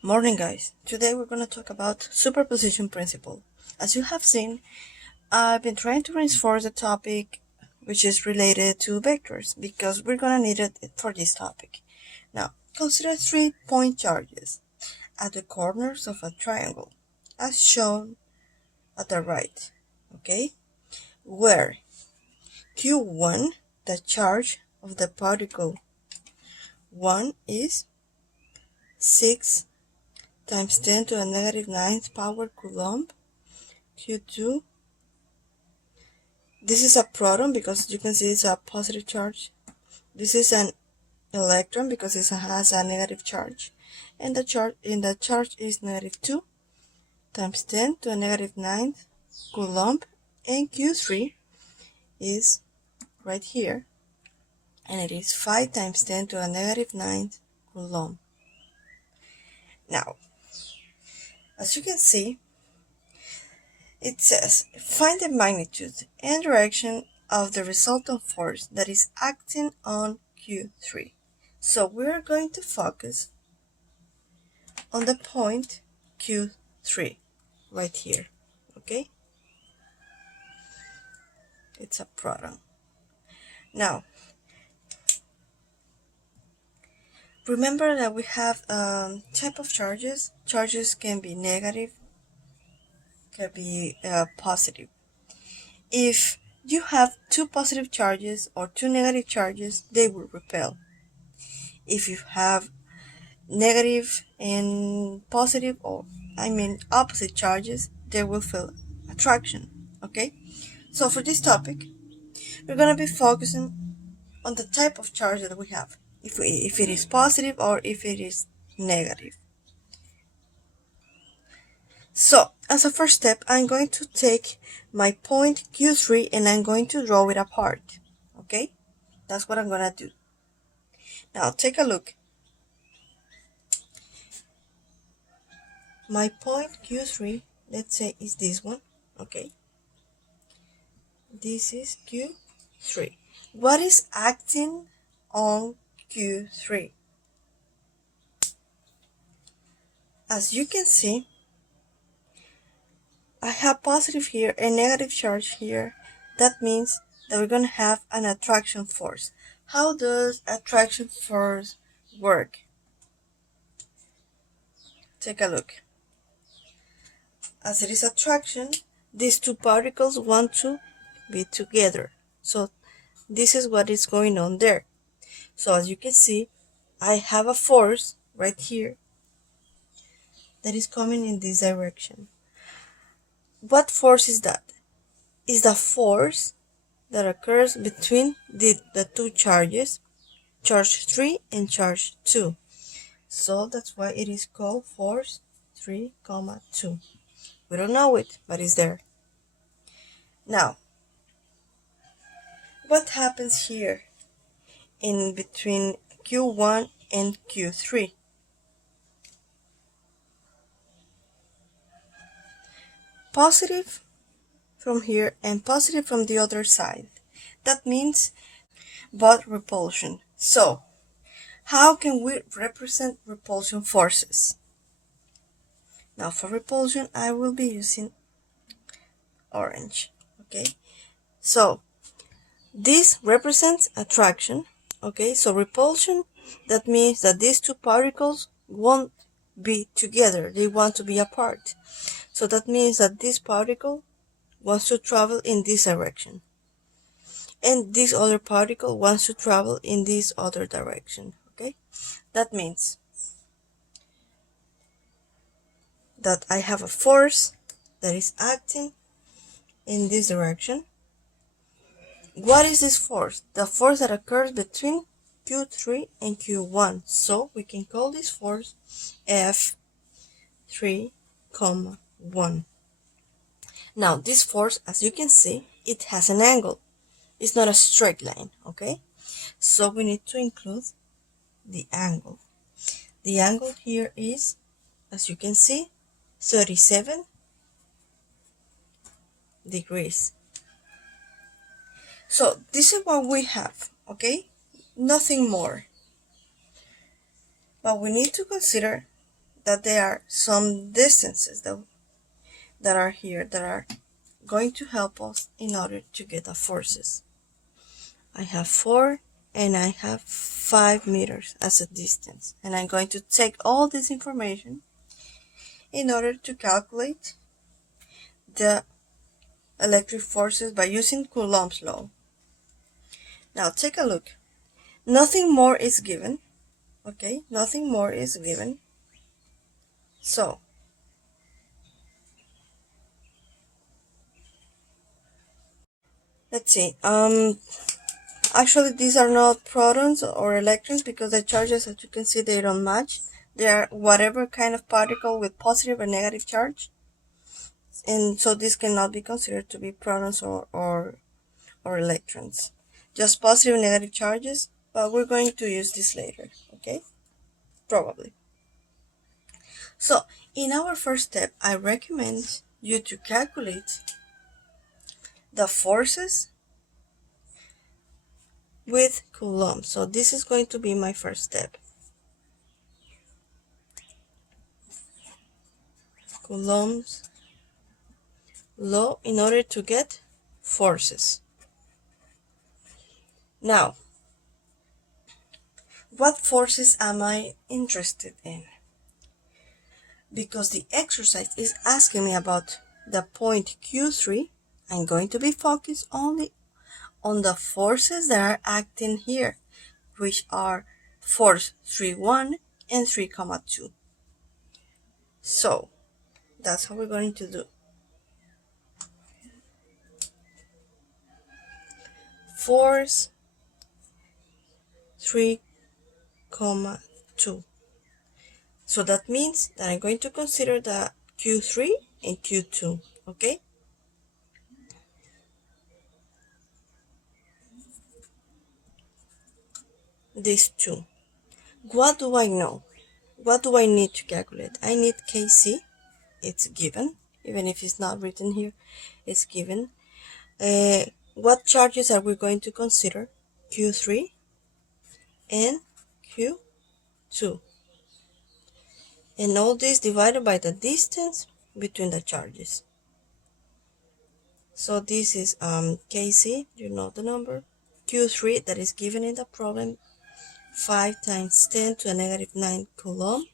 Morning guys, today we're going to talk about superposition principle. As you have seen, I've been trying to reinforce a topic which is related to vectors because we're going to need it for this topic. Now, consider 3-point charges at the corners of a triangle as shown at the right, okay? Where Q1, the charge of the particle 1 is 6 times 10 to the negative 9th power coulomb. Q2, this is a proton because you can see it's a positive charge. This is an electron because it has a negative charge. And the charge is negative 2 times 10 to the negative 9th coulomb. And Q3 is right here. And it is 5 times 10 to the negative 9th coulomb. Now, as you can see, it says, find the magnitude and direction of the resultant force that is acting on Q3. So we're going to focus on the point Q3 right here, okay? It's a proton. Now, remember that we have type of charges. Charges can be negative, can be positive. If you have two positive charges or two negative charges, they will repel. If you have negative and positive, or opposite charges, they will feel attraction, okay? So for this topic, we're going to be focusing on the type of charge that we have, if it is positive or if it is negative. So as a first step, I'm going to take my point Q3 and I'm going to draw it apart, okay? That's what I'm going to do. Now take a look. My point Q3, let's say, is this one, okay? This is Q3. What is acting on Q3? As you can see, I have positive here and negative charge here. That means that we're going to have an attraction force. How does attraction force work? Take a look. As it is attraction, these two particles want to be together. So this is what is going on there. So as you can see, I have a force right here that is coming in this direction. What force is that? Is the force that occurs between the two charges, charge 3 and charge 2. So that's why it is called force 3, 2. We don't know it, but it's there. Now, what happens here in between Q1 and Q3? Positive from here and positive from the other side. That means both repulsion. So, how can we represent repulsion forces? Now for repulsion, I will be using orange, okay? So, this represents attraction, okay? So repulsion, that means that these two particles won't be together. They want to be apart. So that means that this particle wants to travel in this direction. And this other particle wants to travel in this other direction, okay? That means that I have a force that is acting in this direction. What is this force? The force that occurs between Q3 and Q1. So we can call this force F3, 1. Now this force, as you can see, it has an angle. It's not a straight line, okay? So we need to include the angle. The angle here is, as you can see, 37 degrees. So this is what we have, okay? Nothing more. But we need to consider that there are some distances that are here that are going to help us in order to get the forces. I have 4 and I have 5 meters as a distance, and I'm going to take all this information in order to calculate the electric forces by using Coulomb's law. Now take a look. Nothing more is given. Okay, nothing more is given. So let's see. Actually, these are not protons or electrons because the charges, as you can see, they don't match. They are whatever kind of particle with positive or negative charge, and so this cannot be considered to be protons or electrons. Just positive and negative charges, but we're going to use this later, okay? Probably. So, in our first step, I recommend you to calculate the forces with Coulomb. So this is going to be my first step. Coulomb's law in order to get forces. Now, what forces am I interested in? Because the exercise is asking me about the point Q3, I'm going to be focused only on the forces that are acting here, which are force 3,1 and 3,2. So that's how we're going to do. Force 3,2. So that means that I'm going to consider the Q3 and Q2, okay? These two. What do I know? What do I need to calculate? I need Kc. It's given. Even if it's not written here, it's given. What charges are we going to consider? Q3 and Q2. And all this divided by the distance between the charges. So this is Kc, you know the number. Q3 that is given in the problem, 5 times 10 to the negative 9 Coulomb.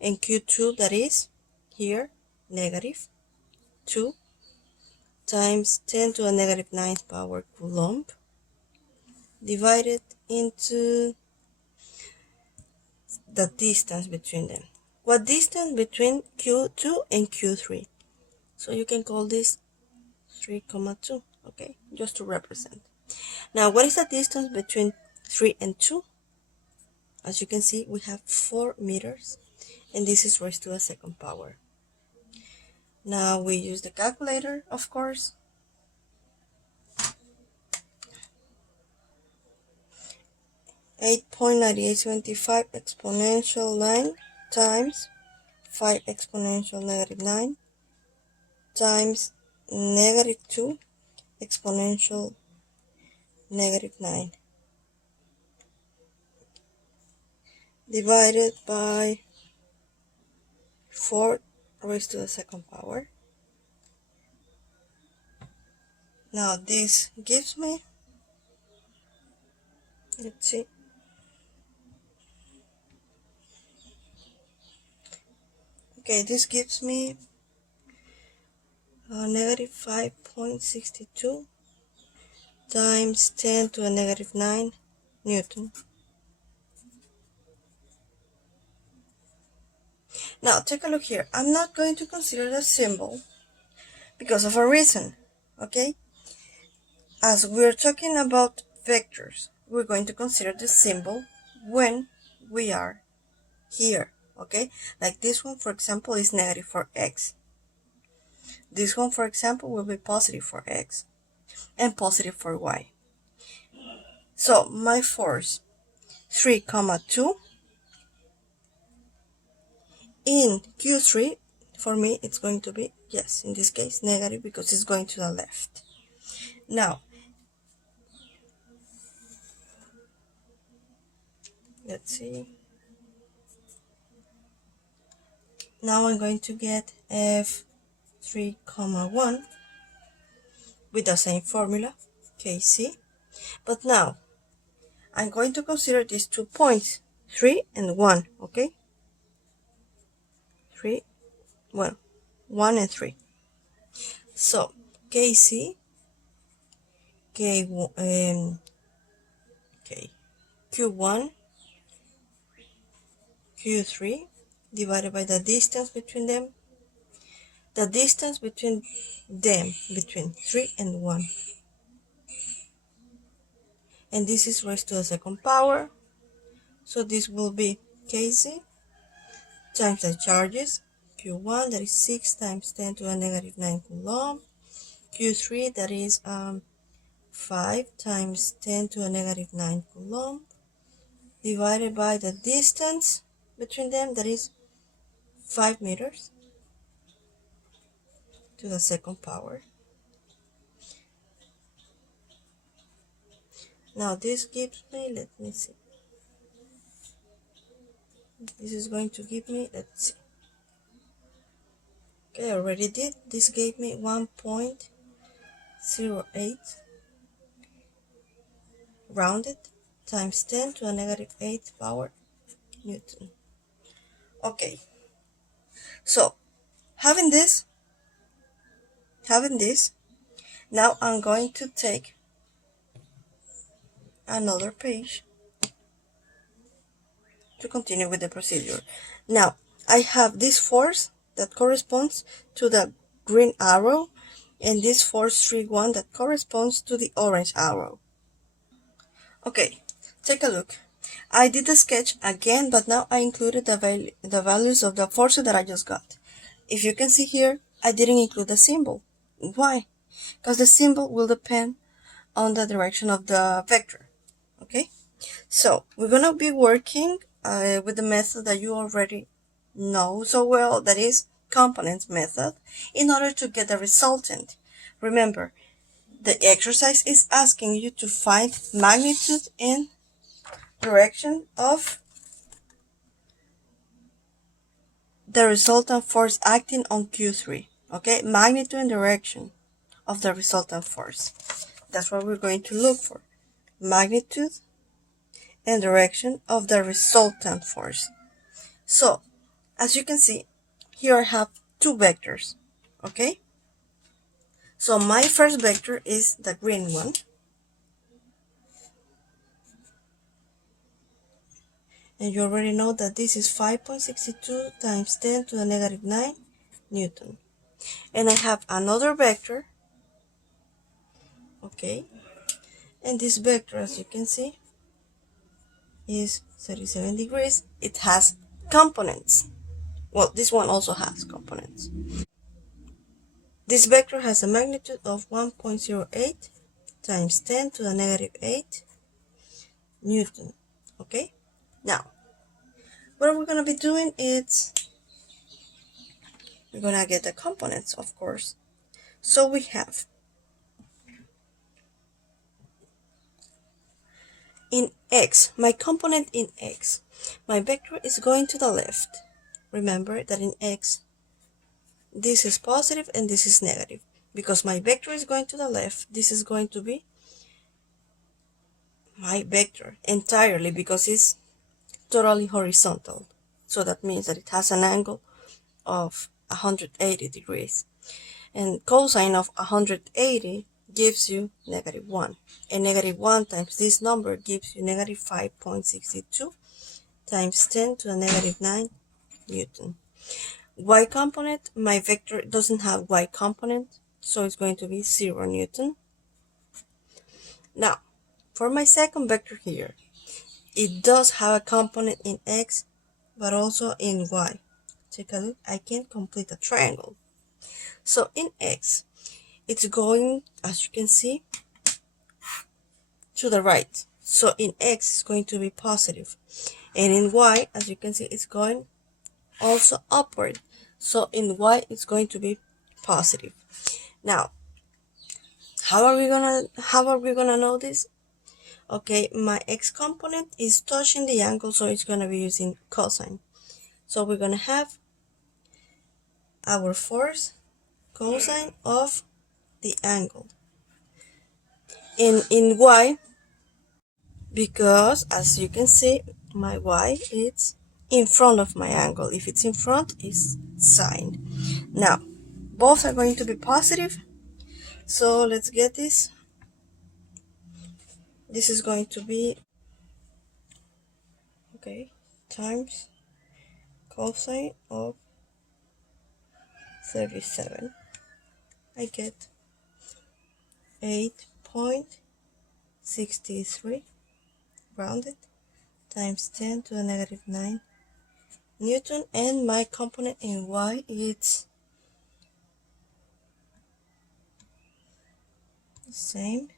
And Q2 that is here, negative 2 times 10 to the negative 9th power Coulomb, divided into the distance between them. What distance between Q2 and Q3? So you can call this 3,2, okay, just to represent. Now, what is the distance between 3 and 2? As you can see, we have 4 meters, and this is raised to the second power. Now we use the calculator, of course. 8.9875 exponential 9 times 5 exponential negative 9 times negative 2 exponential negative 9 divided by 4 raised to the second power. Now this gives me, let's see, okay, this gives me negative 5.62 times 10 to the negative 9 Newton. Now take a look here. I'm not going to consider the symbol because of a reason, okay? As we're talking about vectors, we're going to consider the symbol when we are here, okay? Like this one, for example, is negative for x. This one, for example, will be positive for x and positive for y. So my force 3,2 in Q3, for me, it's going to be, yes, in this case, negative because it's going to the left. Now, let's see. now I'm going to get f3, 1 with the same formula, kc. But now I'm going to consider these 2 points, 3 and 1, okay? 3, 1, 1 and 3. So kc, q1, q3 divided by the distance between them, between 3 and 1. And this is raised to the second power. So this will be kc times the charges, q1, that is 6 times 10 to the negative 9 coulomb, q3, that is 5 times 10 to the negative 9 coulomb, divided by the distance between them, that is 5 meters to the second power. Now this gives me, let me see, this is going to give me, let's see, okay, I already did, this gave me 1.08 rounded times 10 to the negative 8 power Newton. Okay, so having this, now I'm going to take another page to continue with the procedure. Now I have this force that corresponds to the green arrow and this force 3-1 that corresponds to the orange arrow. Okay, take a look. I did the sketch again, but now I included the values of the forces that I just got. If you can see here, I didn't include the symbol. Why? Because the symbol will depend on the direction of the vector. Okay, so we're gonna be working with the method that you already know so well, that is components method, in order to get the resultant. Remember, the exercise is asking you to find magnitude and direction of the resultant force acting on Q3. Okay, magnitude and direction of the resultant force. That's what we're going to look for. Magnitude and direction of the resultant force. So, as you can see, here I have two vectors. Okay? So my first vector is the green one. And you already know that this is 5.62 times 10 to the negative 9 Newton. And I have another vector. Okay? And this vector, as you can see, is 37 degrees. It has components. Well, this one also has components. This vector has a magnitude of 1.08 times 10 to the negative 8 Newton. Okay? Now, what we're going to be doing is we're going to get the components, of course. So we have in x, my component in x, my vector is going to the left. Remember that in x, this is positive and this is negative. Because my vector is going to the left, this is going to be my vector entirely because it's totally horizontal. So that means that it has an angle of 180 degrees. And cosine of 180 gives you negative 1. And negative 1 times this number gives you negative 5.62 times 10 to the negative 9 Newton. Y component, my vector doesn't have y component, so it's going to be 0 Newton. Now, for my second vector here, it does have a component in x, but also in y. Take a look, I can complete a triangle. So in x, it's going, as you can see, to the right. So in x, it's going to be positive. And in y, as you can see, it's going also upward. So in y, it's going to be positive. Now, how are we gonna know this? Okay, my x component is touching the angle, so it's gonna be using cosine. So we're gonna have our force cosine of the angle. In y, because as you can see, my y is in front of my angle. If it's in front, it's sine. Now, both are going to be positive, so let's get this. This is going to be, okay, times cosine of 37. I get 8.63 rounded times 10 to the negative 9 Newton, and my component in y is the same,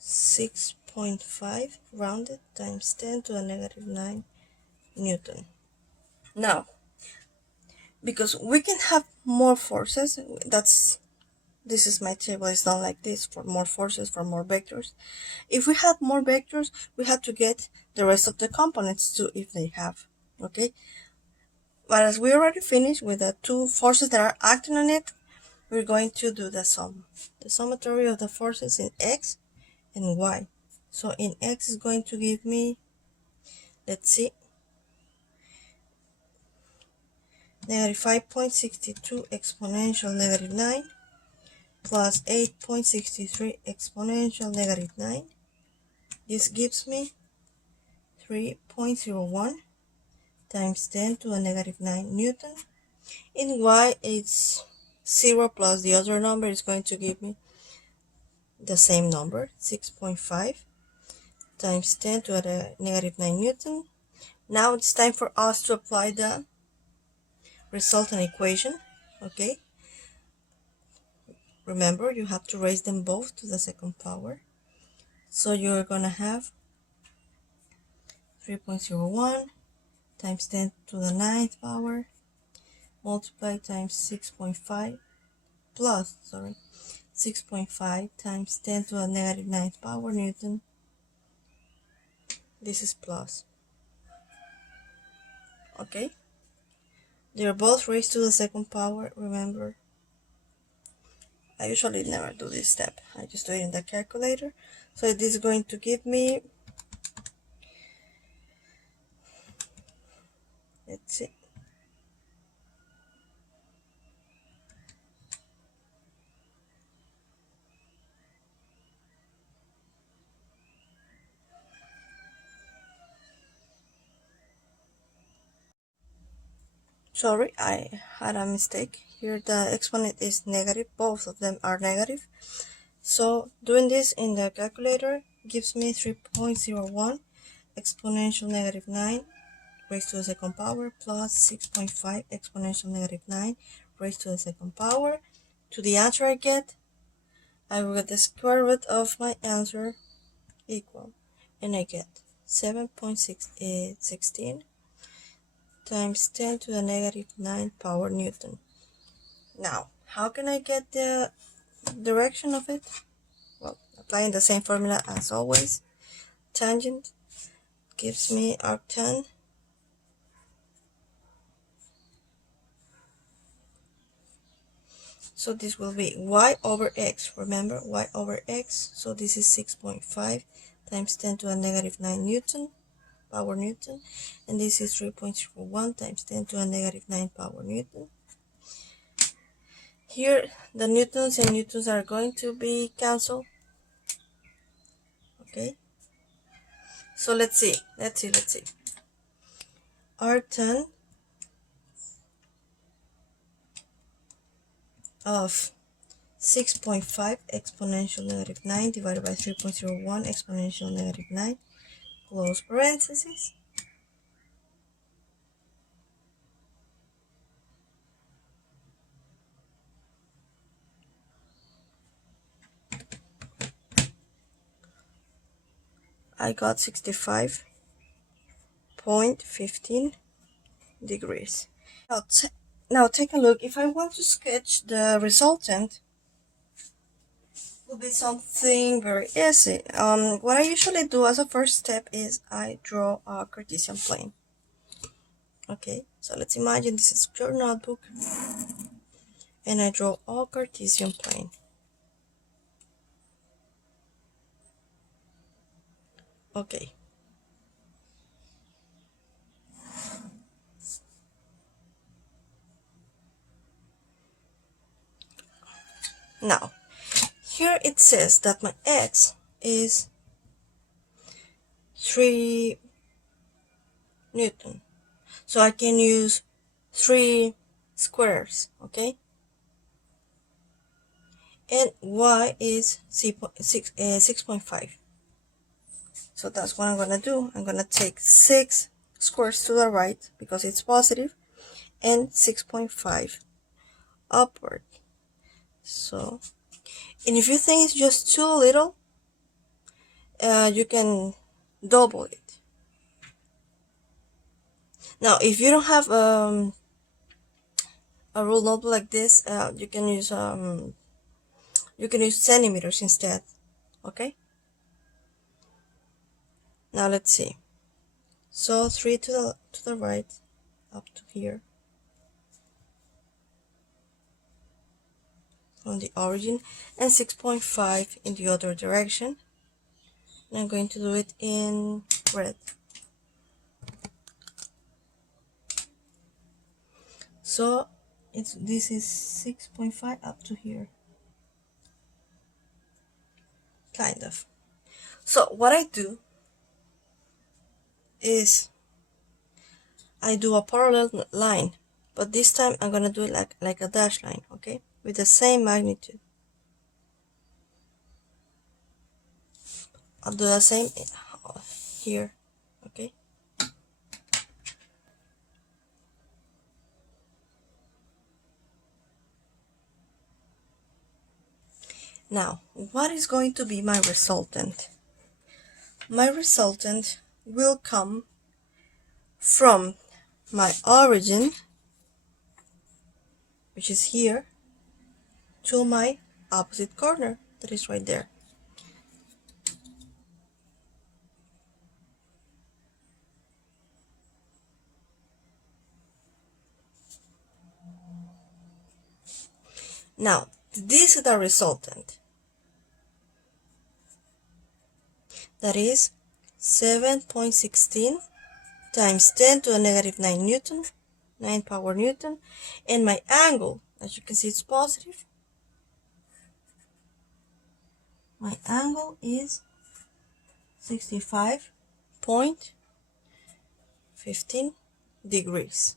6.5 rounded times 10 to the negative 9 Newton. Now, because we can have more forces, this is my table, it's not like this, for more forces, for more vectors. If we had more vectors, we had to get the rest of the components too, if they have, okay? But as we already finished with the two forces that are acting on it, we're going to do the sum. The summatory of the forces in x and y. So in x is going to give me, let's see, negative 5.62 exponential negative 9 plus 8.63 exponential negative 9. This gives me 3.01 times 10 to the negative 9 Newton. In y, it's 0 plus the other number is going to give me the same number, 6.5 times 10 to the negative 9 Newton. Now it's time for us to apply the resultant equation, okay? Remember, you have to raise them both to the second power. So you're gonna have 3.01 times 10 to the 9th power multiplied times 6.5 plus, 6.5 times 10 to the negative 9th power Newton. This is plus. Okay? They're both raised to the second power, remember. I usually never do this step. I just do it in the calculator. So this is going to give me, let's see, sorry, I had a mistake. Here the exponent is negative. Both of them are negative. So doing this in the calculator gives me 3.01 exponential negative 9 raised to the second power plus 6.5 exponential negative 9 raised to the second power. To the answer I get, I will get the square root of my answer equal, and I get 7.16 times 10 to the negative 9 power Newton. Now, how can I get the direction of it? Well, applying the same formula as always. Tangent gives me arctan so this will be y over x, remember, y over x, so this is 6.5 times 10 to the negative 9 Newton, power Newton, and this is 3.01 times 10 to the negative 9 power Newton. Here the newtons and newtons are going to be cancelled, okay? So let's see. Arctan of 6.5 exponential negative 9 divided by 3.01 exponential negative 9, close parentheses. I got 65.15 degrees. Now take a look. If I want to sketch the resultant, will be something very easy. What I usually do as a first step is I draw a Cartesian plane. Okay, so let's imagine this is your notebook, and I draw a Cartesian plane. Okay. Now, here it says that my x is 3 Newton. So I can use 3 squares, okay? And y is 6.5. So that's what I'm gonna do. I'm gonna take 6 squares to the right because it's positive, and 6.5 upward. So, and if you think it's just too little, you can double it. Now, if you don't have a rule notebook like this, you can use centimeters instead. Okay. Now let's see. So 3 to the right, up to here, on the origin, and 6.5 in the other direction. And I'm going to do it in red. So this is 6.5 up to here, kind of. So what I do is I do a parallel line, but this time I'm gonna do it like a dash line, okay, with the same magnitude. I'll do the same here, okay. Now, what is going to be my resultant? My resultant will come from my origin, which is here, to my opposite corner, that is right there. Now, this is the resultant. That is 7.16 times 10 to the negative 9 Newton, 9 power Newton, and my angle, as you can see, it's positive. My angle is 65.15 degrees.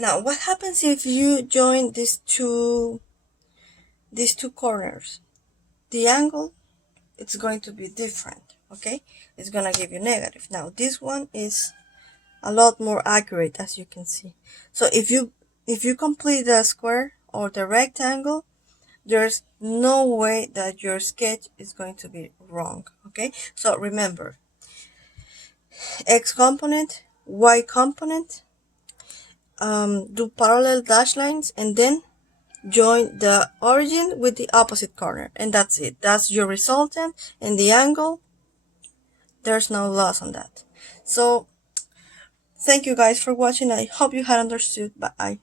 Now, what happens if you join these two corners? The angle, it's going to be different, okay? It's gonna give you negative. Now, this one is a lot more accurate, as you can see. So if you complete the square or the rectangle, there's no way that your sketch is going to be wrong, okay? So remember, x component, y component, do parallel dash lines, and then join the origin with the opposite corner, and that's it. That's your resultant, and the angle, there's no loss on that. So thank you guys for watching. I hope you had understood. Bye.